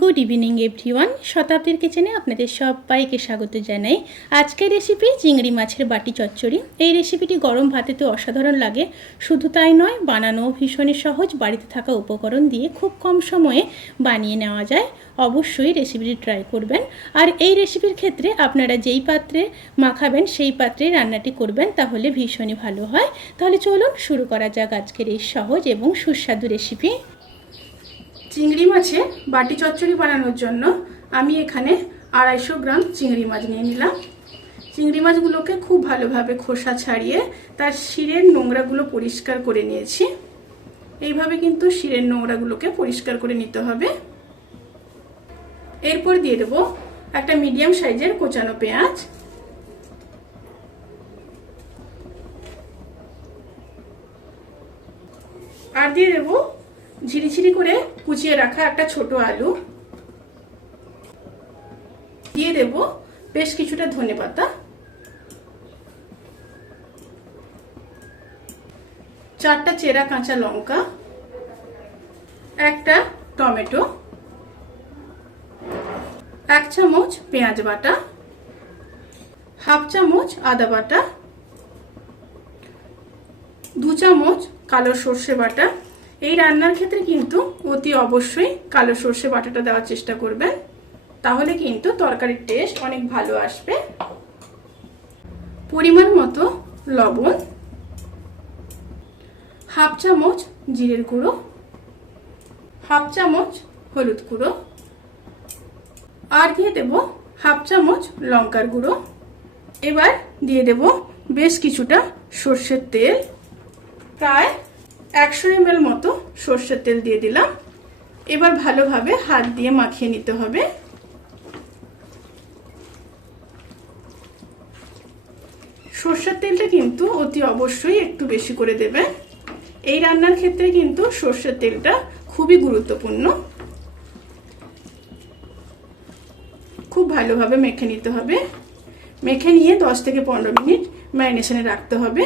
Good evening everyone. শতাব্দীর কিচেনে আপনাদের সবাইকে স্বাগত জানাই। আজকের রেসিপি চিংড়ি মাছের বাটি চচ্চড়ি। এই রেসিপিটি গরম ভাতে তো অসাধারণ লাগে, শুধু তাই নয়, বানানো ভীষণই সহজ। বাড়িতে থাকা উপকরণ দিয়ে খুব কম সময়ে বানিয়ে নেওয়া যায়। অবশ্যই রেসিপিটি ট্রাই করবেন। আর এই রেসিপির ক্ষেত্রে আপনারা যেই পাত্রে মাখাবেন সেই পাত্রে রান্নাটি করবেন, তাহলে ভীষণই ভালো হয়। তাহলে চলুন শুরু করা যাক আজকের এই সহজ এবং সুস্বাদু রেসিপি। চিংড়ি মাছের বাটি চচ্চড়ি বানানোর জন্য আমি এখানে 250 গ্রাম চিংড়ি মাছ নিয়ে নিলাম। চিংড়ি মাছগুলোকে খুব ভালোভাবে খোসা ছাড়িয়ে তার শিরের নোংরাগুলো পরিষ্কার করে নিয়েছি। এইভাবে কিন্তু শিরের নোংরাগুলোকে পরিষ্কার করে নিতে হবে। এরপর দিয়ে দেবো একটা মিডিয়াম সাইজের কোচানো পেঁয়াজ, আর দিয়ে দেবো ঝিরিঝিরি করে কুচিয়ে রাখা একটা ছোট আলু, দিয়ে দেব বেশ কিছুটা ধনেপাতা, 4টা চেরা কাঁচা লঙ্কা, একটা টমেটো, 1 চামচ পেঁয়াজ বাটা, 1/2 চামচ আদা বাটা, 2 চামচ কালো সর্ষে বাটা। এই রান্নার ক্ষেত্রে কিন্তু অতি অবশ্যই কালো সর্ষে বাটাটা দেওয়ার চেষ্টা করবেন, তাহলে কিন্তু তরকারির টেস্ট অনেক ভালো আসবে। পরিমাণ মতো লবণ, 1/2 চামচ জিরের গুঁড়ো, 1/2 চামচ হলুদ গুঁড়ো, আর দিয়ে দেব 1/2 চামচ লঙ্কার গুঁড়ো। এবার দিয়ে দেব বেশ কিছুটা সর্ষের তেল, প্রায় 100 ml মতো সর্ষের তেল দিয়ে দিলাম। এবার ভালোভাবে হাত দিয়ে মাখিয়ে নিতে হবে। সর্ষের তেলটা কিন্তু অতি অবশ্যই একটু বেশি করে দেবেন। এই রান্নার ক্ষেত্রে কিন্তু সর্ষের তেলটা খুবই গুরুত্বপূর্ণ। খুব ভালোভাবে মেখে নিতে হবে। মেখে নিয়ে 10 থেকে 15 মিনিট ম্যারিনেশনে রাখতে হবে।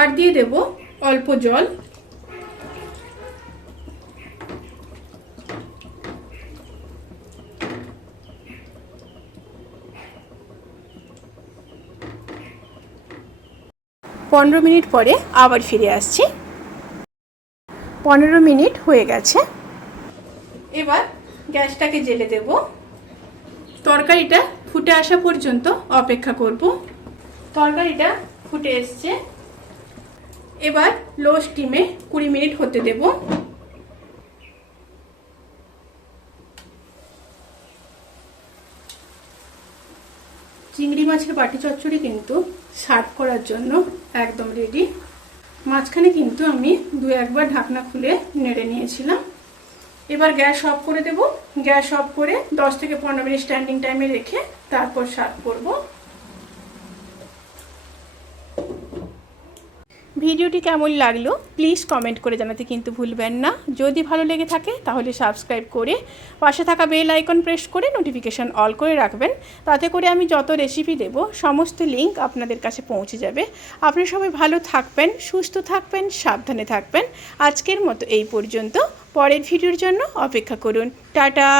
আর দিয়ে দেব অল্প জল। পনেরো মিনিট পরে আবার ফিরে আসছি। 15 মিনিট হয়ে গেছে। এবার গ্যাসটাকে জ্বেলে দেব। তরকারিটা ফুটে আসা পর্যন্ত অপেক্ষা করব। তরকারিটা ফুটে এসছে। এবার লো স্টিমে 20 মিনিট হতে দেব। চিংড়ি মাছের বাটি চচ্চড়ি কিন্তু সার্ভ করার জন্য একদম রেডি। মাঝখানে কিন্তু আমি 2-1 বার ঢাকনা খুলে নেড়ে নিয়েছিলাম। এবার গ্যাস অফ করে দেব। গ্যাস অফ করে 10 থেকে 15 মিনিট স্ট্যান্ডিং টাইমে রেখে তারপর সার্ভ করব। ভিডিওটি কেমন লাগলো প্লিজ কমেন্ট করে জানাতে কিন্তু ভুলবেন না। যদি ভালো লেগে থাকে তাহলে সাবস্ক্রাইব করে পাশে থাকা বেল আইকন প্রেস করে নোটিফিকেশান অল করে রাখবেন। তাতে করে আমি যত রেসিপি দেব সমস্ত লিঙ্ক আপনাদের কাছে পৌঁছে যাবে। আপনারা সবাই ভালো থাকবেন, সুস্থ থাকবেন, সাবধানে থাকবেন। আজকের মতো এই পর্যন্ত। পরের ভিডিওর জন্য অপেক্ষা করুন। টাটা।